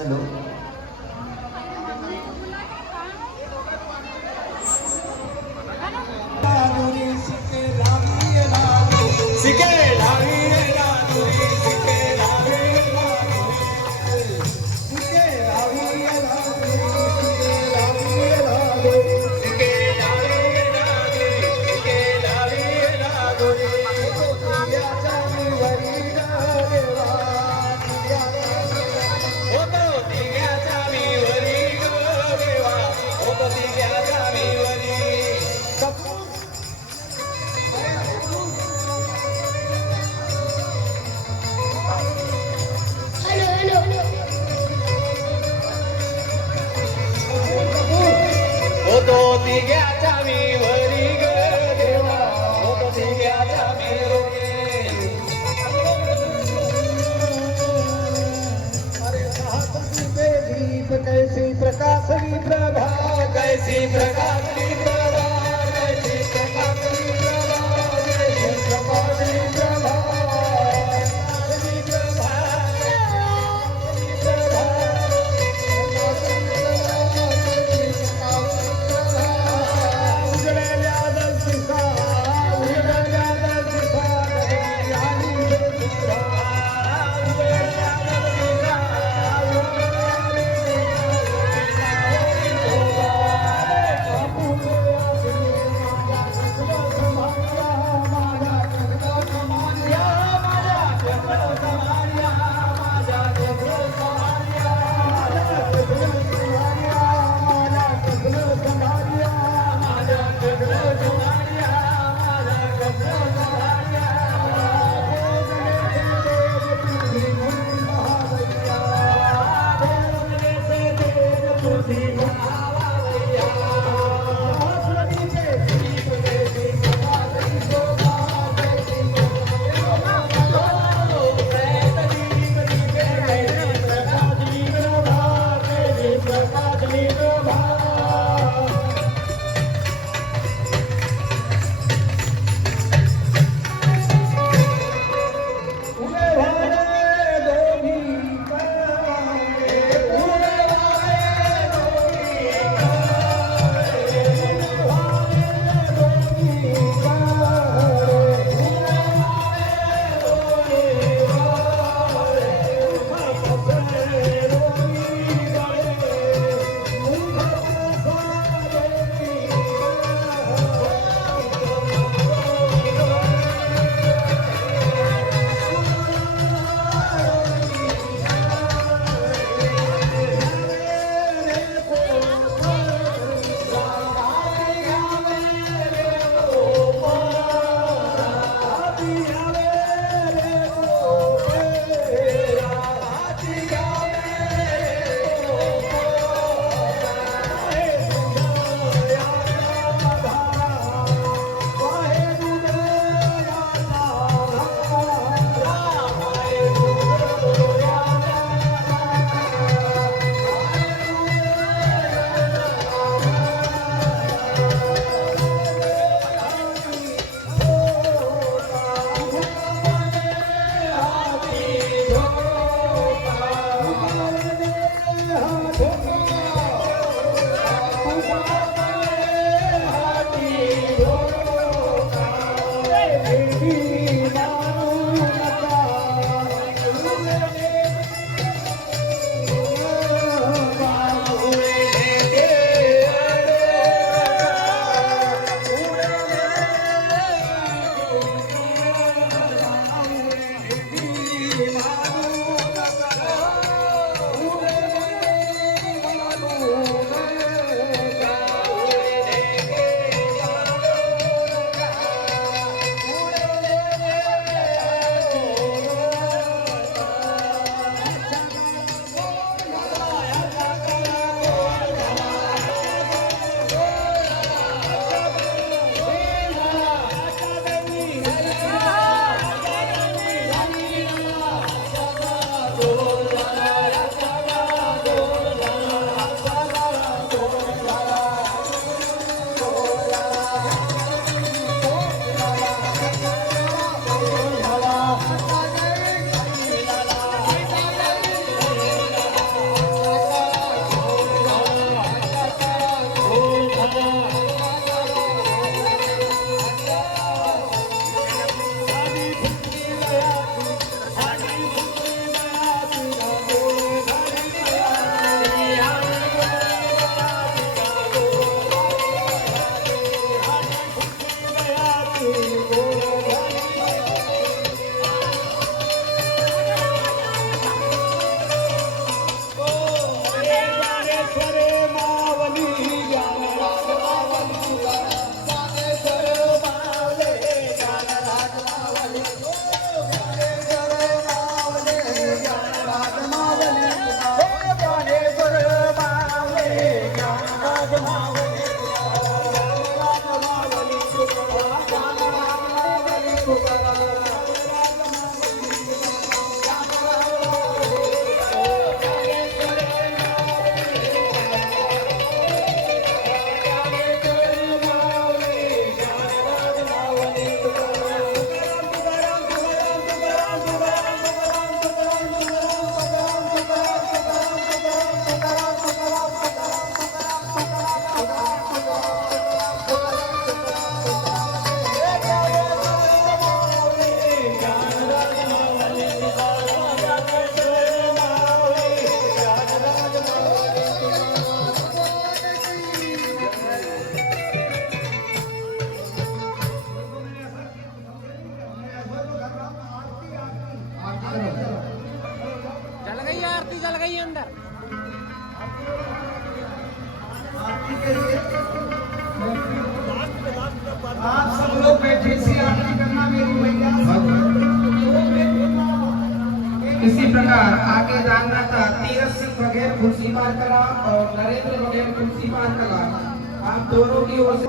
Hello. सिके लावी राजुरी सिके लावी सिके लावी राजुरी सिके लावी राजुरी सिके लावी राजुरी तुझ्याच्या वरी देवा होतो दिग्याचा मी वरी ग देवा होतो दिग्याचा मी वरी होतो दिग्याचा मी वरी ग देवा होतो दिग्याचा मी वरी अरे साहसी दीप कैसी प्रकाशनी प्रभा कैसी प्रकाशनी प्रभा कैसी प्रकाशनी प्रभा कैसी प्रकाशनी प्रभा कैसी प्रभा उजळल्या दर्शिसा उजळल्या दर्शिसा आणि आरती चल गई अंदर। आप सब लोग बैठे से आरती करना मेरी मैया। इसी प्रकार आगे जानना था तीरथ सिंह बघेल खुर्सी पार कला और नरेंद्र बघेल खुर्सी पार कला। आप दोनों की ओर से